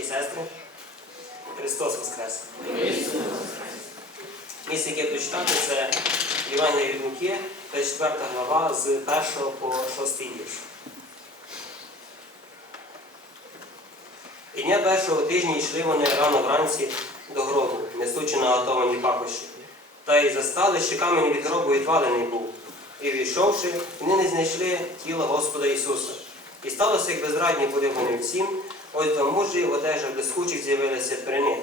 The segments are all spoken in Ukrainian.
і сестри. Христос Воскрес! Місце, яке прочитати, це Євангелія від Луки, 4 глава з 1 по 6 вірш. І дня першого тижня йшли вони рано вранці до гробу, несучи наготовані пахощі. Та й застали, що камінь від гробу відвалений був. І війшовши, вони не знайшли тіла Господа Ісуса. І сталося, як безрадні були вони всім, ось два мужі в одежах блискучих з'явилися при них.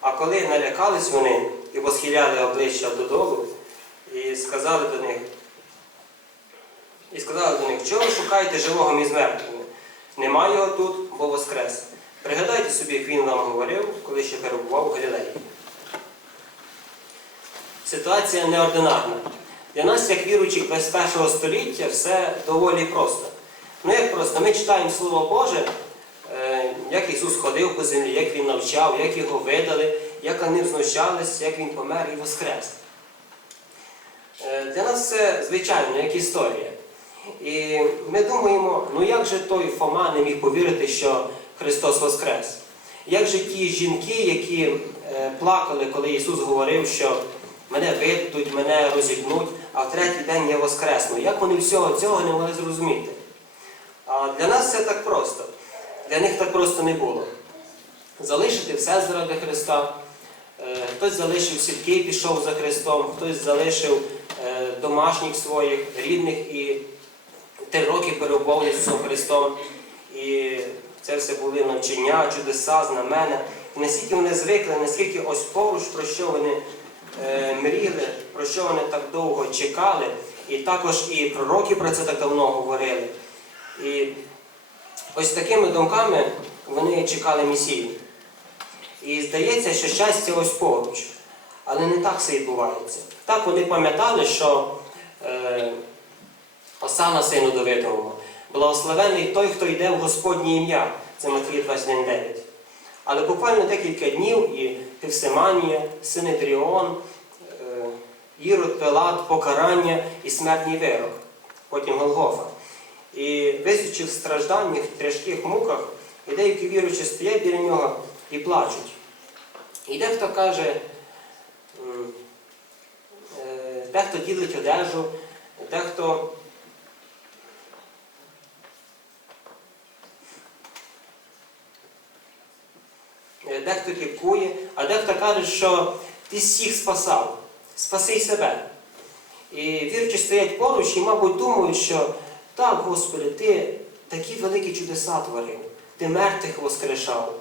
А коли налякались вони і посхиляли обличчя додолу, і сказали до них, і сказали до них, чого ви шукаєте живого між мертвими? Нема його тут, бо воскрес. Пригадайте собі, як він вам говорив, коли ще перебував у Галілеї. Ситуація неординарна. Для нас, як віруючих без першого століття, все доволі просто. Ну як просто, ми читаємо Слово Боже, Ісус ходив по землі, як Він навчав, як його видали, як ним знущались, як Він помер і воскрес. Е, Для нас це звичайно, як історія. І ми думаємо, ну як же той Фома не міг повірити, що Христос Воскрес? Як же ті жінки, які е, плакали, коли Ісус говорив, що мене видадуть, мене розігнуть, а в третій день я воскресну. Як вони всього цього не могли зрозуміти? А для нас це так просто. Для них так просто не було. Залишити все заради Христа. Е, Хтось залишив сітки пішов за Христом, хтось залишив е, домашніх своїх, рідних і три роки перебував з Ісусом Христом. І це все були навчання, чудеса, знамена. І наскільки вони звикли, наскільки ось поруч, про що вони е, мріяли, про що вони так довго чекали, і також і пророки про це так давно говорили. Ось такими думками вони чекали Месію. І здається, що щастя ось поруч. Але не так все відбувається. Так вони пам'ятали, що е, Осана сину Давидового, благословений той, хто йде в Господнє ім'я. Це Матвія 21.9. Але буквально декілька днів і Півсиманія, Синедріон, е, Ірод, Пилат, покарання і смертний вирок, потім Голгофа. І висячи в стражданнях, тяжких муках, і деякі віруючі стоять біля нього і плачуть. І дехто каже, е, дехто ділить одежу, дехто Е, дехто кіпкує, а дехто каже, що ти всіх спасав, спаси себе. І віручі стоять поруч і, мабуть, думають, що так, Господи, ти такі великі чудеса творив, ти мертвих воскрешав.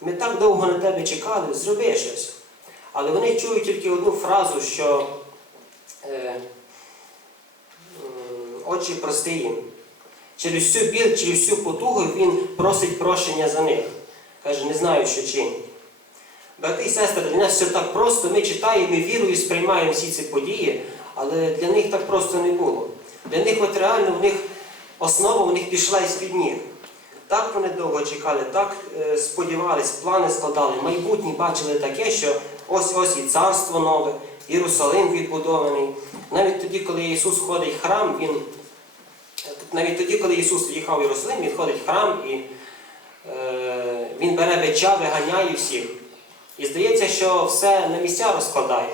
Ми так довго на тебе чекали, зроби щось. Але вони чують тільки одну фразу, що е, Отче, прости їм. Через всю біль, через всю потугу він просить прощення за них. Каже, не знаю, що чинить. Брати і сестри, для нас все так просто, ми читаємо, ми вірою сприймаємо всі ці події, але для них так просто не було. Для них от реально в них основа в них пішла із-під ніг. Так вони довго чекали, так е, сподівались, плани складали, майбутнє бачили таке, що ось-ось і царство нове, Єрусалим відбудований. Навіть тоді, коли Ісус ходить в храм, Він навіть тоді, коли Ісус їхав в Єрусалим, Він ходить в храм і е, Він бере бича, виганяє всіх. І здається, що все на місця розкладає,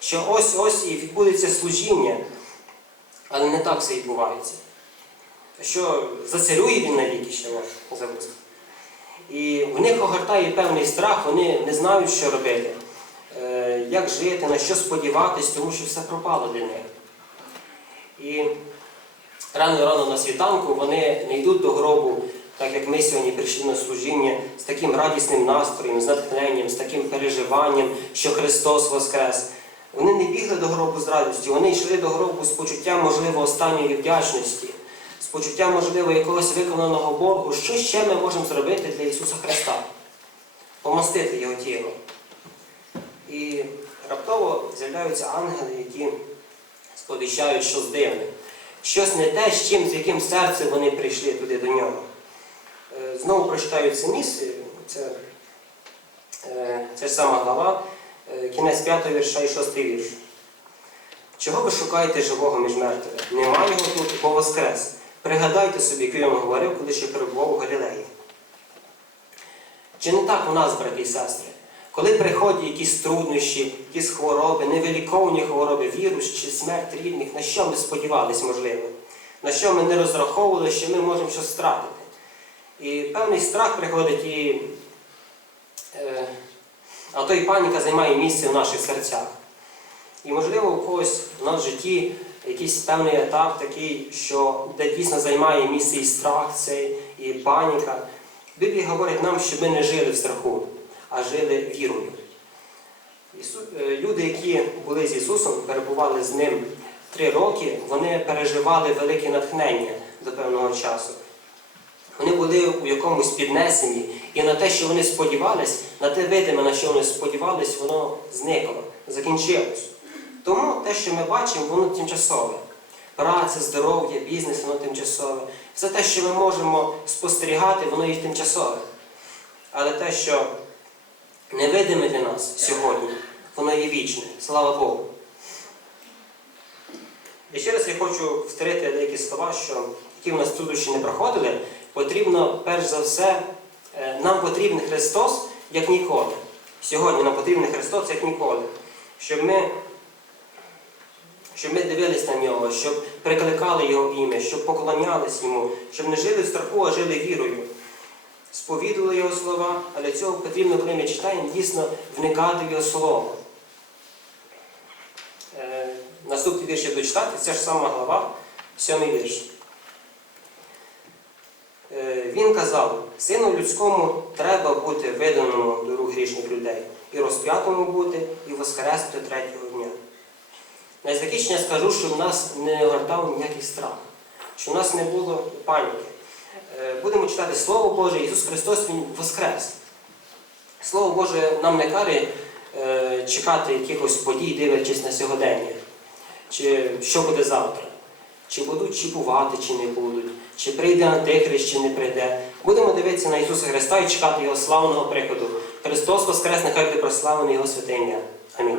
що ось-ось і відбудеться служіння, але не так все відбувається. Що зацарює він навіки ще можна забути. І в них огортає певний страх, вони не знають, що робити, е, як жити, на що сподіватись, тому що все пропало для них. І рано-рано на світанку вони не йдуть до гробу, так як ми сьогодні прийшли на служіння, з таким радісним настроєм, з натхненням, з таким переживанням, що Христос Воскрес. Вони не бігли до гробу з радістю, вони йшли до гробу з почуттям, можливо, останньої вдячності, з почуттям, можливо, якогось виконаного Богу, що ще ми можемо зробити для Ісуса Христа? Помастити Його тіло. І раптово з'являються ангели, які сповіщають щось дивне. Щось не те, з чим, з яким серцем вони прийшли туди до нього. Е, Знову прочитаю це місце, це, це сама глава, кінець 5 вірша і 6 вірш. Чого ви шукаєте живого між мертвими? Немає його тут, бо воскрес. Пригадайте собі, як я вам говорив, коли ще перебував у Галілеї. Чи не так у нас, брати і сестри? Коли приходять якісь труднощі, якісь хвороби, невиліковні хвороби, вірус чи смерть рідних, на що ми сподівалися, можливо? На що ми не розраховували, що ми можемо щось втратити? І певний страх приходить, і, е, а то і паніка займає місце в наших серцях. І, можливо, у когось у нас в житті якийсь певний етап такий, що де дійсно займає місце і страх цей, і паніка. Біблія говорить нам, щоб ми не жили в страху, а жили вірою. Е, Люди, які були з Ісусом, перебували з Ним три роки, вони переживали велике натхнення до певного часу. Вони були у якомусь піднесенні, і на те, що вони сподівались, на те видиме, на що вони сподівались, воно зникло, закінчилось. Тому те, що ми бачимо, воно тимчасове. Праця, здоров'я, бізнес, воно тимчасове. Все те, що ми можемо спостерігати, воно є тимчасове. Але те, що невидиме для нас сьогодні, воно є вічне. Слава Богу. І ще раз я хочу вторити деякі слова, що які у нас труднощі не проходили, потрібно, перш за все, е, нам потрібен Христос як ніколи. Сьогодні нам потрібен Христос як ніколи. Щоб ми, щоб ми дивились на нього, щоб прикликали Його ім'я, щоб поклонялись йому, щоб не жили в страху, а жили вірою. Сповідували Його слова, а для цього потрібно, коли ми читаємо, дійсно вникати в Його слово. Е, Наступний вірш я буду це ж сама глава, сьомий вірш. Е, Він казав, сину людському треба бути виданому до рук грішних людей, і розп'ятому бути, і воскрести третього дня. На закінчення скажу, що в нас не огортав ніякий страх, що в нас не було паніки. Е, Будемо читати Слово Боже, Ісус Христос Він воскрес. Слово Боже нам не карає е, чекати якихось подій, дивлячись на сьогодення, чи що буде завтра, чи будуть чіпувати, чи не будуть, чи прийде Антихрист, чи не прийде. Будемо дивитися на Ісуса Христа і чекати Його славного приходу. Христос Воскрес, нехай буде прославлений Його святиння. Амінь.